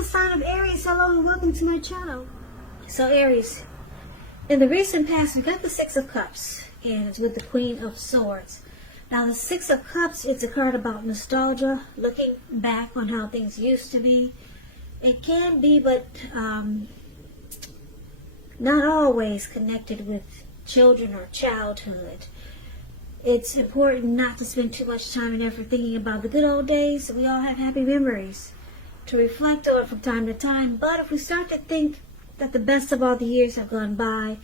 the sign of Aries, hello and welcome to my channel. So Aries, in the recent past we got the Six of Cups, and it's with the Queen of Swords. Now the Six of Cups, it's a card about nostalgia, looking back on how things used to be. It can be, but not always connected with children or childhood. It's important not to spend too much time and effort thinking about the good old days. We all have happy memories to reflect on from time to time. But if we start to think that the best of all the years have gone by,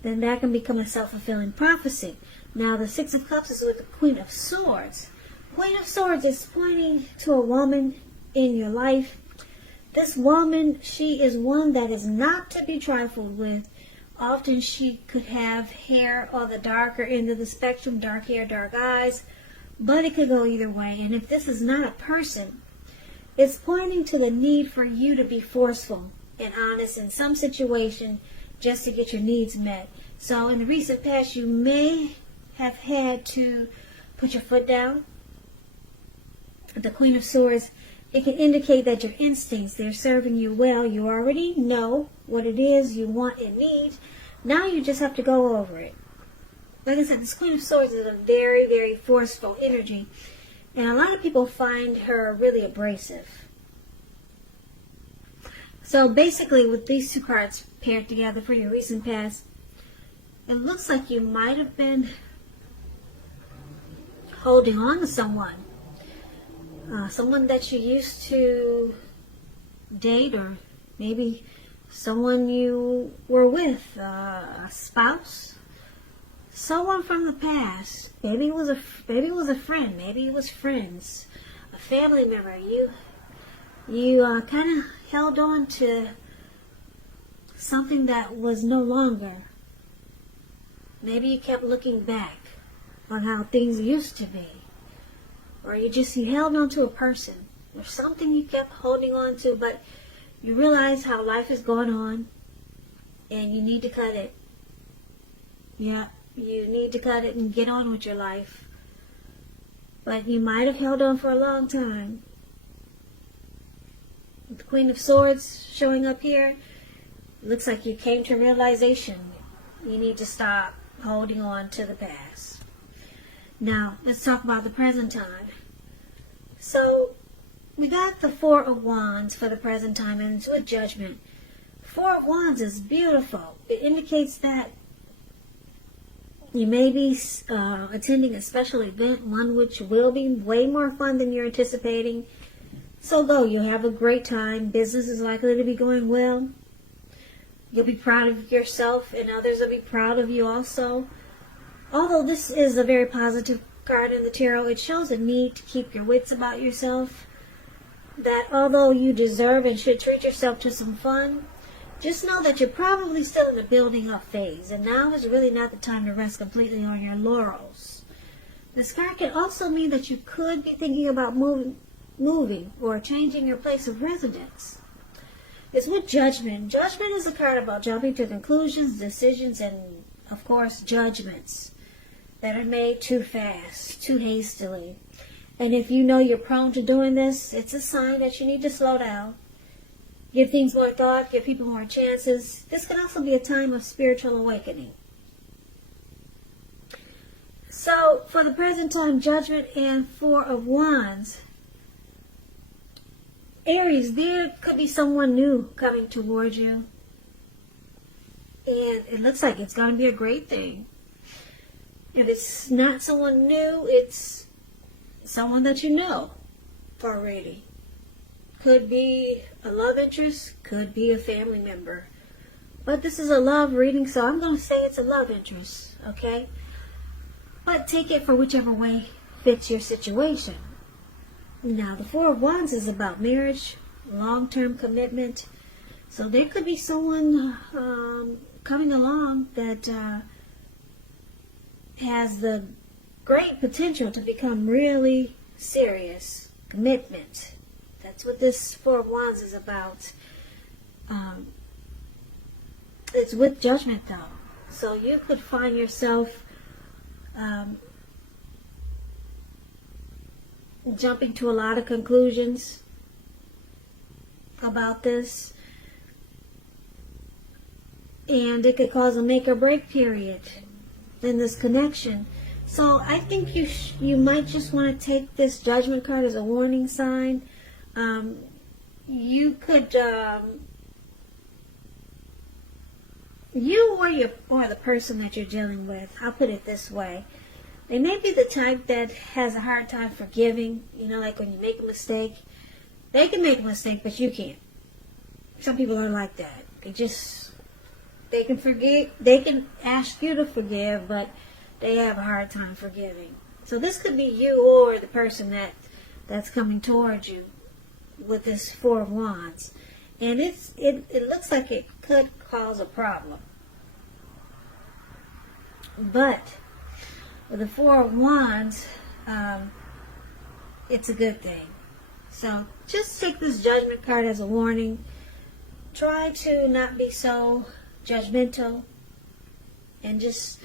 then that can become a self-fulfilling prophecy. Now, the Six of Cups is with the Queen of Swords. Queen of Swords is pointing to a woman in your life. This woman, she is one that is not to be trifled with. Often she could have hair on the darker end of the spectrum, dark hair, dark eyes, but it could go either way. And if this is not a person, it's pointing to the need for you to be forceful and honest in some situation just to get your needs met. So in the recent past, you may have had to put your foot down. The Queen of Swords, it can indicate that your instincts, they're serving you well. You already know what it is you want and need. Now you just have to go over it. Like I said, this Queen of Swords is a very, very forceful energy. And a lot of people find her really abrasive. So basically, with these two cards paired together for your recent past, it looks like you might have been holding on to someone. Someone that you used to date, or maybe someone you were with, a spouse, someone from the past. Maybe it was a friend, maybe it was friends, a family member. You kind of held on to something that was no longer. Maybe you kept looking back on how things used to be. Or you held on to a person or something you kept holding on to, but you realize how life is going on and you need to cut it. Yeah, you need to cut it and get on with your life. But you might have held on for a long time. With the Queen of Swords showing up here, it looks like you came to a realization. You need to stop holding on to the past. Now, let's talk about the present time. So, we got the Four of Wands for the present time, and it's with Judgment. Four of Wands is beautiful. It indicates that you may be attending a special event, one which will be way more fun than you're anticipating. So go, you'll have a great time. Business is likely to be going well. You'll be proud of yourself, and others will be proud of you also. Although this is a very positive card in the tarot, it shows a need to keep your wits about yourself. That although you deserve and should treat yourself to some fun, just know that you're probably still in the building up phase, and now is really not the time to rest completely on your laurels. This card can also mean that you could be thinking about moving or changing your place of residence. It's with Judgment. Judgment is a card about jumping to conclusions, decisions, and of course judgments that are made too fast, too hastily. And if you know you're prone to doing this, it's a sign that you need to slow down. Give things more thought, give people more chances. This can also be a time of spiritual awakening. So, for the present time, Judgment and Four of Wands. Aries, there could be someone new coming towards you. And it looks like it's going to be a great thing. If it's not someone new, it's someone that you know already. Could be a love interest, could be a family member. But this is a love reading, so I'm going to say it's a love interest, okay? But take it for whichever way fits your situation. Now, the Four of Wands is about marriage, long-term commitment. So there could be someone coming along that has the great potential to become really serious. Commitment. That's what this Four of Wands is about. It's with Judgment though. So you could find yourself jumping to a lot of conclusions about this, and it could cause a make or break period in this connection. So I think you might just want to take this Judgment card as a warning sign. You could, you or the person that you're dealing with, I'll put it this way, they may be the type that has a hard time forgiving. You know, like when you make a mistake, they can make a mistake, but you can't. Some people are like that. They can forgive, they can ask you to forgive, but they have a hard time forgiving. So this could be you or the person that's coming towards you with this Four of Wands. And it looks like it could cause a problem. But with the Four of Wands, it's a good thing. So just take this Judgment card as a warning. Try to not be so judgmental, and just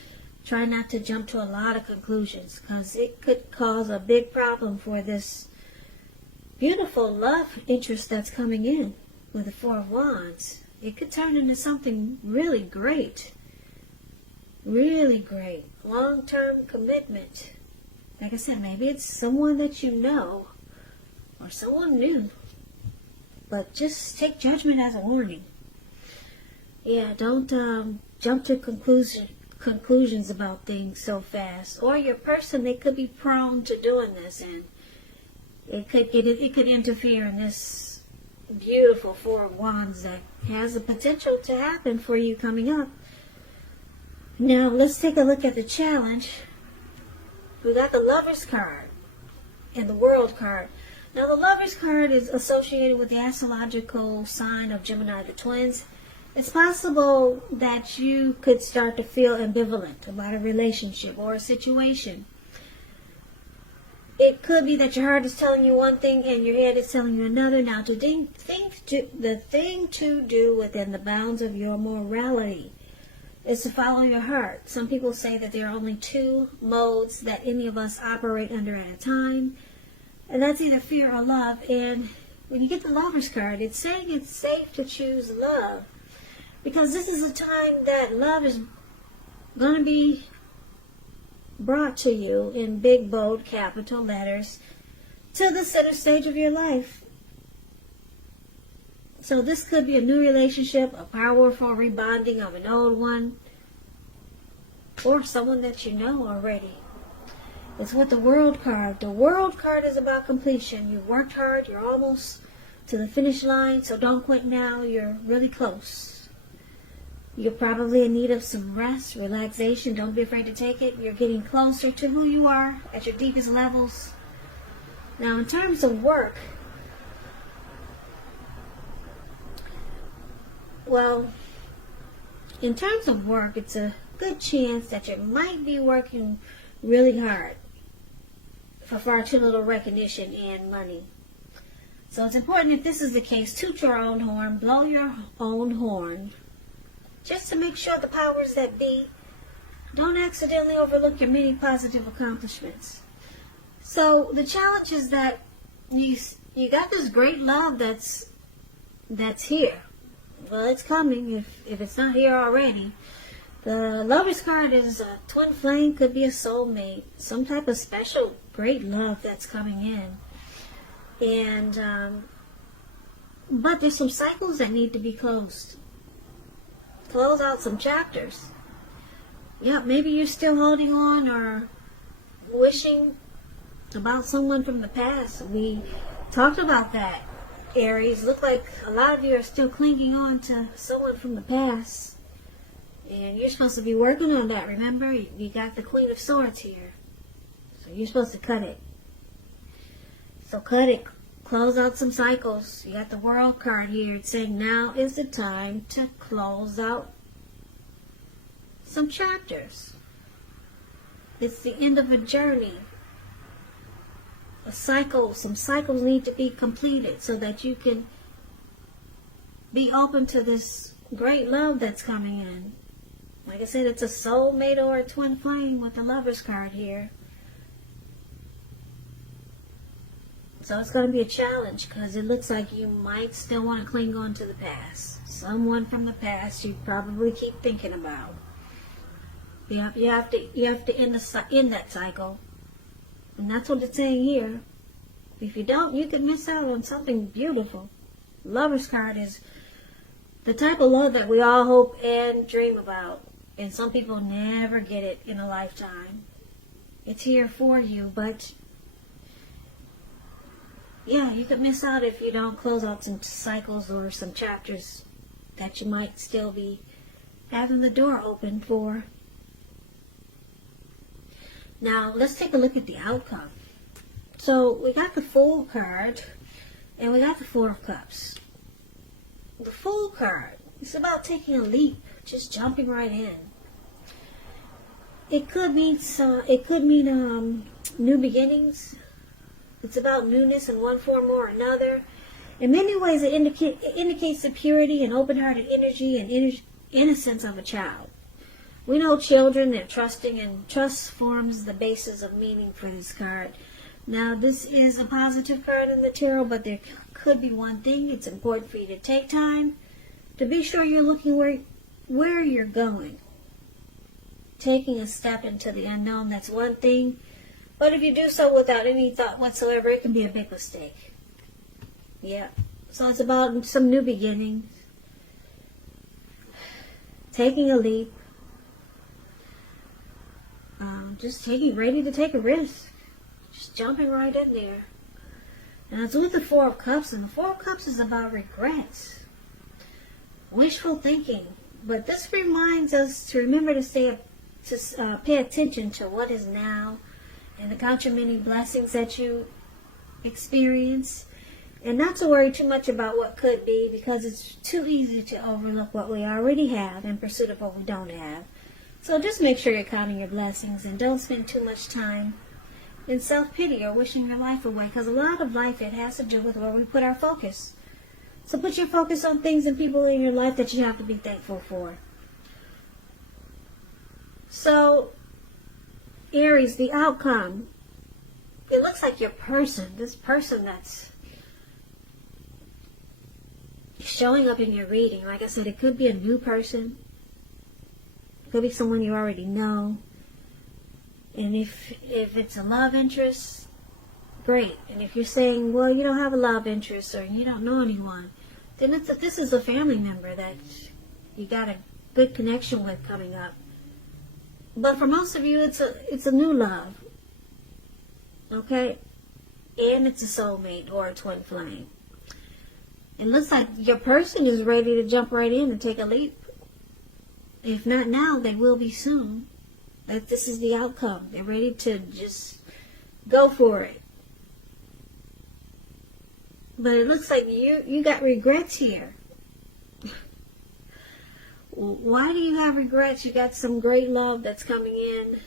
try not to jump to a lot of conclusions, because it could cause a big problem for this beautiful love interest that's coming in with the Four of Wands. It could turn into something really great. Really great. Long-term commitment. Like I said, maybe it's someone that you know or someone new. But just take Judgment as a warning. Yeah, don't jump to conclusions about things so fast. Or your person, they could be prone to doing this, and it could interfere in this beautiful Four of Wands that has the potential to happen for you coming up. Now let's take a look at the challenge. We got the Lovers card and the World card. Now the Lovers card is associated with the astrological sign of Gemini, the twins. It's possible that you could start to feel ambivalent about a relationship or a situation. It could be that your heart is telling you one thing and your head is telling you another. Now, the thing to do within the bounds of your morality is to follow your heart. Some people say that there are only two modes that any of us operate under at a time, and that's either fear or love. And when you get the Lovers card, it's saying it's safe to choose love, because this is a time that love is going to be brought to you in big, bold, capital letters to the center stage of your life. So this could be a new relationship, a powerful rebonding of an old one, or someone that you know already. It's with the World card. The World card is about completion. You've worked hard. You're almost to the finish line, so don't quit now. You're really close. You're probably in need of some rest, relaxation. Don't be afraid to take it. You're getting closer to who you are at your deepest levels. Now, in terms of work, it's a good chance that you might be working really hard for far too little recognition and money. So it's important, if this is the case, toot your own horn, blow your own horn, just to make sure the powers that be don't accidentally overlook your many positive accomplishments. So the challenge is that you got this great love that's here. Well, it's coming if it's not here already. The Lovers card is a twin flame, could be a soulmate, some type of special great love that's coming in. And but there's some cycles that need to be closed. Close out some chapters. Yeah, maybe you're still holding on or wishing about someone from the past. We talked about that, Aries. Look like a lot of you are still clinging on to someone from the past. And you're supposed to be working on that, remember? You got the Queen of Swords here. So you're supposed to cut it. So cut it. Close out some cycles. You got the World card here. It's saying now is the time to close out some chapters. It's the end of a journey. A cycle. Some cycles need to be completed so that you can be open to this great love that's coming in. Like I said, it's a soulmate or a twin flame with the Lovers card here. So it's going to be a challenge because it looks like you might still want to cling on to the past. Someone from the past you probably keep thinking about. You have to end that cycle. And that's what it's saying here. If you don't, you could miss out on something beautiful. Lover's card is the type of love that we all hope and dream about. And some people never get it in a lifetime. It's here for you, but yeah, you could miss out if you don't close out some cycles or some chapters that you might still be having the door open for. Now, let's take a look at the outcome. So, we got the Fool card, and we got the Four of Cups. The Fool card, it's about taking a leap, just jumping right in. It could mean new beginnings. It's about newness in one form or another. In many ways, it indicates the purity and open-hearted energy and innocence of a child. We know children, they're trusting, and trust forms the basis of meaning for this card. Now, this is a positive card in the tarot, but there could be one thing. It's important for you to take time to be sure you're looking where you're going. Taking a step into the unknown, that's one thing. But if you do so without any thought whatsoever, it can be a big mistake. Yeah. So it's about some new beginnings. Taking a leap. Just ready to take a risk. Just jumping right in there. And it's with the Four of Cups, and the Four of Cups is about regrets. Wishful thinking. But this reminds us to remember to pay attention to what is now and to count your many blessings that you experience. And not to worry too much about what could be, because it's too easy to overlook what we already have in pursuit of what we don't have. So just make sure you're counting your blessings and don't spend too much time in self-pity or wishing your life away, because a lot of life, it has to do with where we put our focus. So put your focus on things and people in your life that you have to be thankful for. So, Aries, the outcome. It looks like your person, this person that's showing up in your reading. Like I said, it could be a new person. It could be someone you already know. And if it's a love interest, great. And if you're saying, well, you don't have a love interest or you don't know anyone, then this is a family member that you got a good connection with coming up. But for most of you, it's a new love. Okay? And it's a soulmate or a twin flame. It looks like your person is ready to jump right in and take a leap. If not now, they will be soon. That this is the outcome. They're ready to just go for it. But it looks like you got regrets here. Why do you have regrets? You got some great love that's coming in.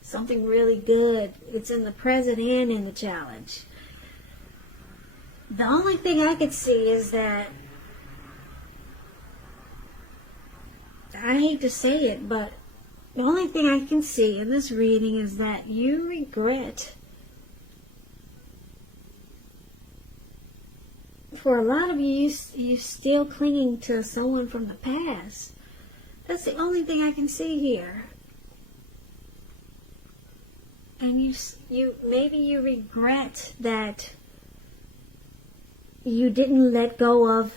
Something really good. It's in the present and in the challenge. The only thing I could see is that, I hate to say it, but the only thing I can see in this reading is that you regret, for a lot of you still clinging to someone from the past. That's the only thing I can see here. And maybe you regret that you didn't let go of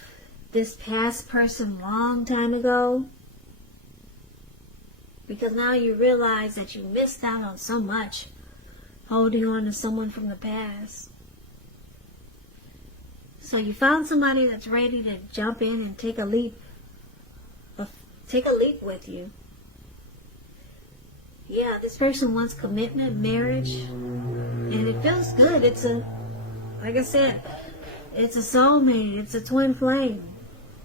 this past person long time ago. Because now you realize that you missed out on so much holding on to someone from the past. So you found somebody that's ready to jump in and take a leap. Take a leap with you. Yeah, this person wants commitment, marriage, and it feels good. Like I said, it's a soulmate, it's a twin flame.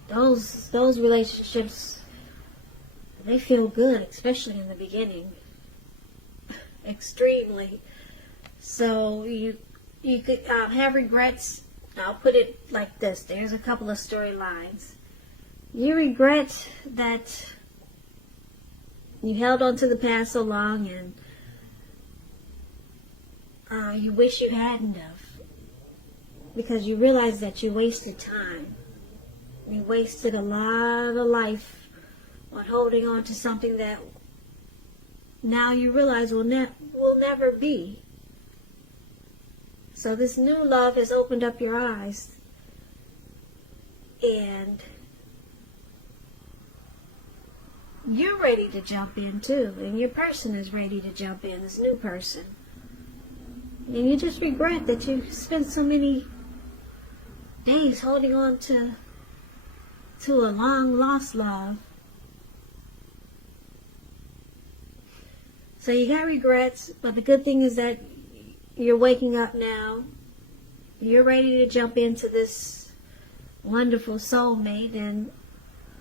Those relationships, they feel good, especially in the beginning. Extremely. So you could have regrets. I'll put it like this. There's a couple of storylines. You regret that you held on to the past so long, and you wish you hadn't have. because you realize that you wasted time. You wasted a lot of life on holding on to something that now you realize will never be. So this new love has opened up your eyes, and you're ready to jump in too, and your person is ready to jump in, this new person. And you just regret that you spent so many days holding on to a long lost love. So you got regrets, but the good thing is that you're waking up now. You're ready to jump into this wonderful soulmate, and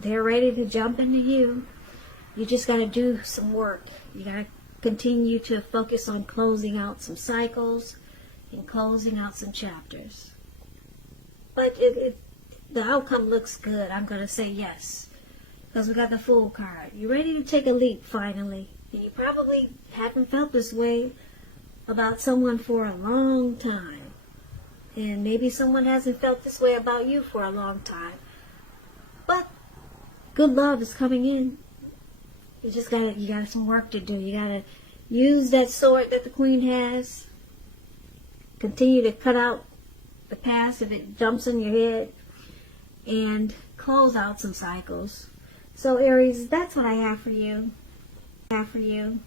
they're ready to jump into you. You just got to do some work. You got to continue to focus on closing out some cycles and closing out some chapters. But the outcome looks good. I'm going to say yes, because we got the Fool card. You're ready to take a leap finally. And you probably haven't felt this way about someone for a long time. And maybe someone hasn't felt this way about you for a long time. But good love is coming in. You got some work to do. You got to use that sword that the Queen has. Continue to cut out the past if it jumps in your head. And close out some cycles. So Aries, that's what I have for you. Have for you.